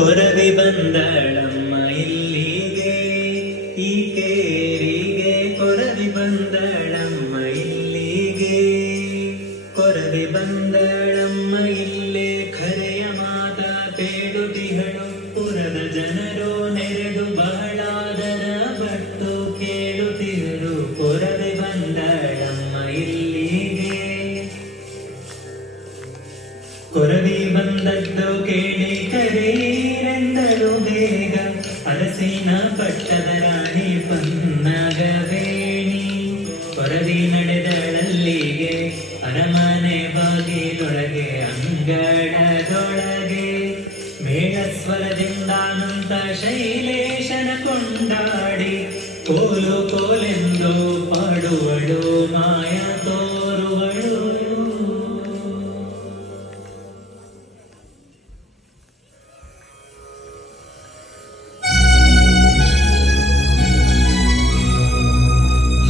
ಕೊರವಿ ಬಂದಳಮ್ಮ ಇಲ್ಲಿಗೆ ಈ ಕೇರಿಗೆ, ಕೊರವಿ ಬಂದಳಮ್ಮ ಇಲ್ಲಿಗೆ, ಕೊರವಿ ಬಂದಳಮ್ಮ ಇಲ್ಲೇ ಖರೆಯ ಮಾತ ಬೇಡುದಿಹಳು. ಪುರದ ಜನರು ನೆರೆದು ಬಹಳಾದರ ಬಟ್ಟು ಕೇಳುತ್ತಿರು. ಕೊರವಿ ಬಂದಳಮ್ಮ ಇಲ್ಲಿಗೆ, ಕೊರವಿ ಬಂದದ್ದು ಕೇಳಿ ಕರೆರೆಂದಳು ಬೇಗ. ಅರಸಿನ ಪಟ್ಟದ ರಾಣಿ ಪನ್ನಗವೇಣಿ. ಕೊರವಿ ನಡೆದಳಲ್ಲಿಗೆ ಅರಮನೆ ಬಾಗಿಲೊಳಗೆ ಅಂಗಳದೊಳಗೆ. ಮೇಳಸ್ವರದಿಂದಾನಂತ ಶೈಲೇಶನ ಕೊಂಡಾಡಿ ಕೋಲು ಕೋಲೆಂದು ಪಾಡುವಳು ಮಾಯ ತೋರುವಳು.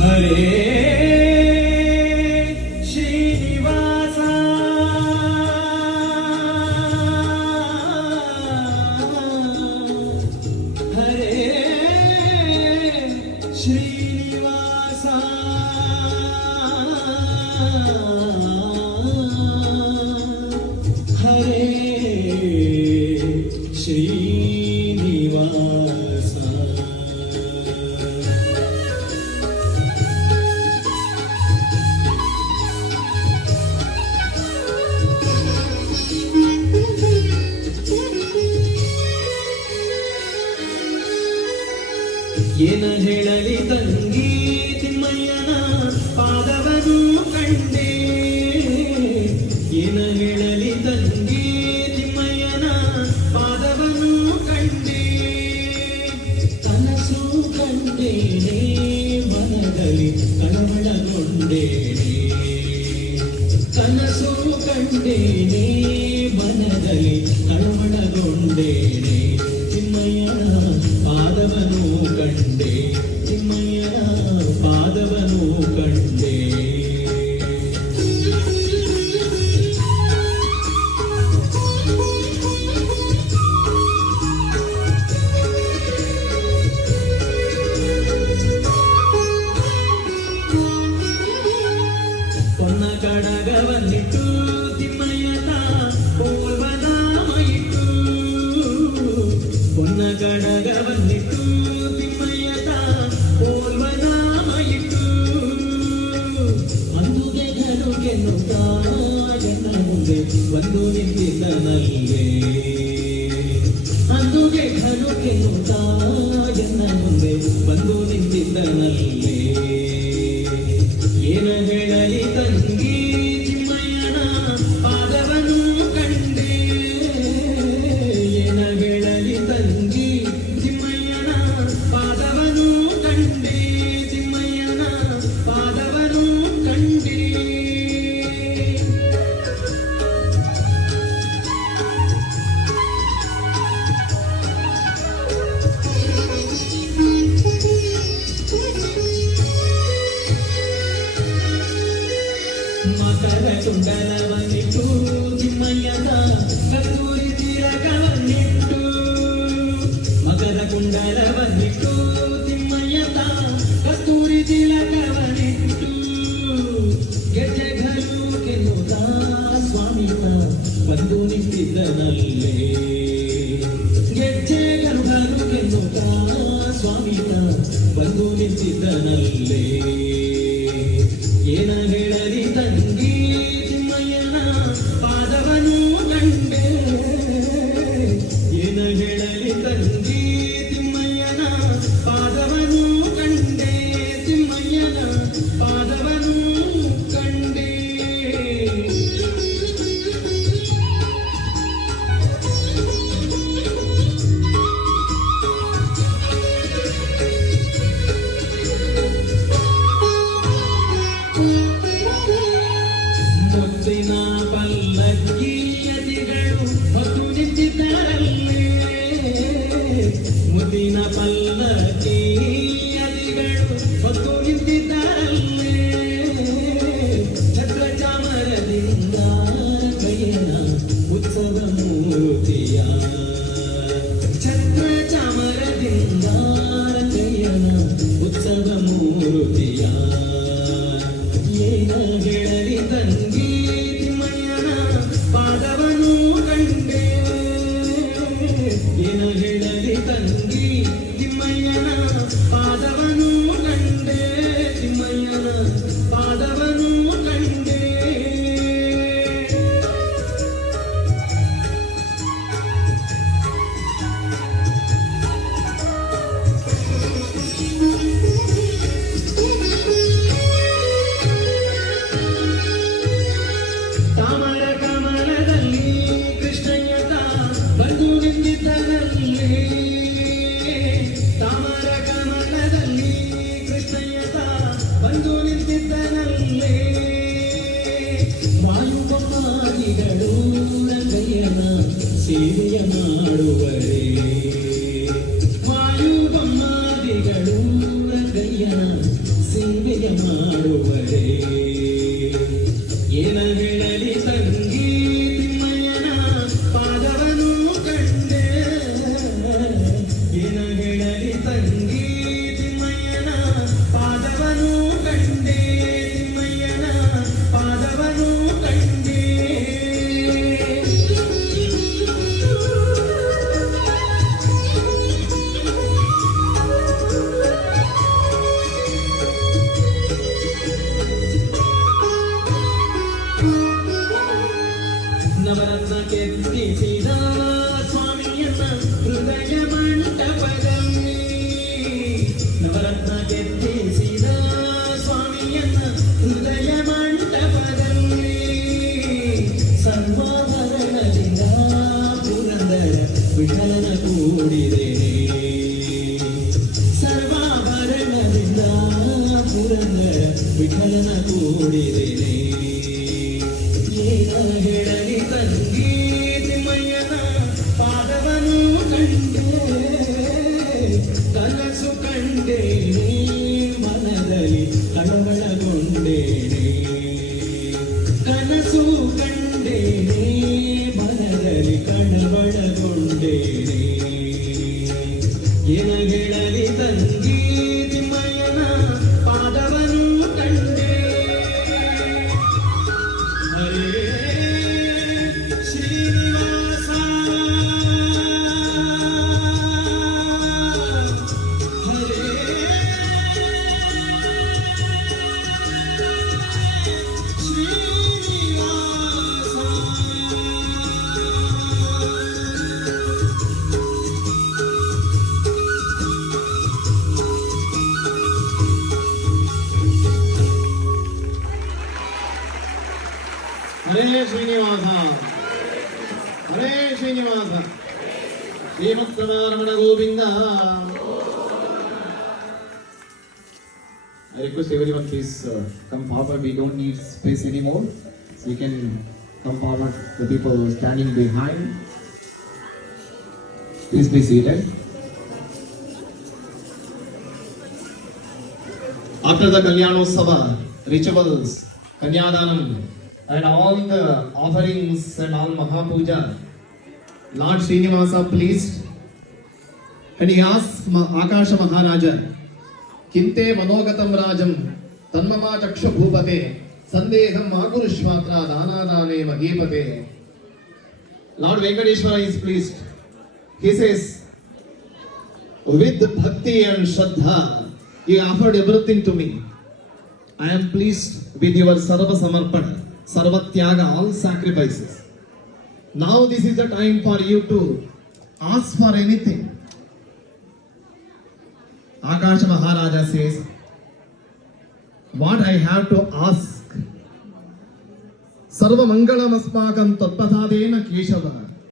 ಹರೇ ಶ್ರೀನಿವಾಸ ಹರೇ ಶ್ರೀನಿವಾಸ ಹರೇ ಶ್ರೀನಿವಾಸ. ಏನ ಹೇಳಲಿ ತಂಗಿ ತಿಮ್ಮಯ್ಯನ ಪಾದವನು ಕಂಡೆ. ಏನ ಹೇಳಲಿ ತಂಗಿ ತಿಮ್ಮಯ್ಯನ ಪಾದವನು ಕಂಡೆ. ಕನಸು ಕಂಡೇನೆ ಮನದಲ್ಲಿ ಕಳವಳಗೊಂಡೇನೆ. ಕನಸು ಕಂಡೇನೆ ಮನದಲ್ಲಿ ಕಳವಳಗೊಂಡೇನೆ. ತಿಮ್ಮಯ್ಯನ ಪಾದವನು ಕಂಡೆ, ತಿಮ್ಮಯ್ಯನ ಪಾದವನು ಕಂಡೆ. ಪೊನ್ನ ಕಡಗವನ್ನಿಟ್ಟು ತಿಮ್ಮಯ್ಯನ ಪೂರ್ವನಾಮ ಇಟ್ಟು. ಪೊನ್ನ ಕಡಗವನ್ನಿಟ್ಟು ತಿಮ್ಮಯ್ಯನ ಪೂರ್ವನಾಮ ಇಟ್ಟು. ಅಂದುಗೆ ಘನುಗೆನ್ನುತ್ತ ಎನ್ನ ಮುಂದೆ ಬಂದು ನಿಂತಿದ್ದನಲ್ಲೇ. ಅಂದುಗೆ ಘನುಗೆನ್ನುತ್ತ ಎನ್ನ ಮುಂದೆ ಬಂದು ನಿಂತಿದ್ದನಲ್ಲೇ. ಏನ ಹೇಳಲಿ ತಂಗಿ ತಿಮ್ಮಯ್ಯನ ಪಾದವನು ಕಂಡೆ. ಏನ ಹೇಳಲಿ ತಂಗಿ ತಿಮ್ಮಯ್ಯನ ಪಾದವನು ಕಂಡೆ. ತಿಮ್ಮಯ್ಯನ ಪಾದವನು ಕಂಡೆ. ಮಕರ ಕುಂಡಲವನ್ನಿಟ್ಟು ತಿಮ್ಮಯ್ಯನ ಕಸ್ತೂರಿ ತಿಲಕವನ್ನಿಟ್ಟು. ಮಕರ ಕುಂಡಲವನ್ನಿಟ್ಟು ತಿಮ್ಮಯ್ಯನ ಕಸ್ತೂರಿ ತಿಲಕವನ್ನಿಟ್ಟು. ಗೆಜ್ಜೆ ಘನುಗೆನ್ನುತ್ತ ಸ್ವಾಮಿನ ಬಂದು ನಿಂತಿದ್ದನಲ್ಲೇ. ಗೆಜ್ಜೆ ಘನುಗೆನ್ನುತ್ತ ಸ್ವಾಮಿನ ಬಂದು ನಿಂತಿದ್ದನಲ್ಲೇ. ಏನ ಹೇಳಲಿ ತಂಗಿ ತಿಮ್ಮಯ್ಯನ ಪಾದವನು ಕಂಡೆ. ಏನ ಹೇಳಲಿ ತಂಗಿ ತಿಮ್ಮಯ್ಯನ ನವರತ್ನ ಕೆತ್ತಿಸಿದ ಸ್ವಾಮಿಯನ್ನ ಹೃದಯ ಮಂಟಪದಲ್ಲಿ ನವರತ್ನ ಕೆತ್ತಿಸಿದ ಸ್ವಾಮಿಯನ್ನ ಹೃದಯ ಮಂಟಪದಲ್ಲಿ ಸರ್ವಾಭರಣದಿಂದ ಪುರಂದರ ವಿಠಲನ ಕೂಡಿದ್ದೇನೆ ಸರ್ವಾಭರಣದಿಂದ ಪುರಂದರ ವಿಠಲನ ಕೂಡಿದ್ದೇನೆ ಏನ ಹೇಳಲಿ ತಂಗಿ ತಿಮ್ಮಯ್ಯನ ಪಾದವನು ಕಂಡೆ ಕನಸು ಕಂಡೇನೆ ಮನದಲ್ಲಿ ಕಳವಳಗೊಂಡೇನೆ ಕನಸು ಕಂಡೇನೆ ಮನದಲ್ಲಿ ಕಳವಳಗೊಂಡೇನೆ ಏನ ಹೇಳಲಿ ತಂಗಿ ತಿಮ್ಮಯ್ಯನ ಪಾದವನು ಕಂಡೆ ಹರೇ ಶ್ರೀನಿವಾಸ ಹರೇ ಹರೇ ಶ್ರೀನಿವಾಸ ಹರೇ Srinivasa ಶ್ರೀಮತ್ಸದಾರಮಣ Govinda. I request everyone please come forward. We don't need space anymore. So you can come forward. The people standing behind, please be seated. After the Kalyanotsava rituals, Kanyadanam, and all the offerings and all Mahapuja, Lord Srinivasa pleased, and he asked Akasha Maharaja, Kinte Manogatam Rajam, Tanmama Chaksha Bhupate, Sandeham Magurushmatra Danadane Mahipate. Lord Venkateshwara is pleased. He says, with bhakti and shraddha, you offered everything to me. I am pleased with your Sarva Samarpana, Sarva Tyaga, all sacrifices. Now this is the time for you to ask for anything. Akasha Maharaja says, what I have to ask? Sarva Mangalam Asmakam Tatpathadena Keshava.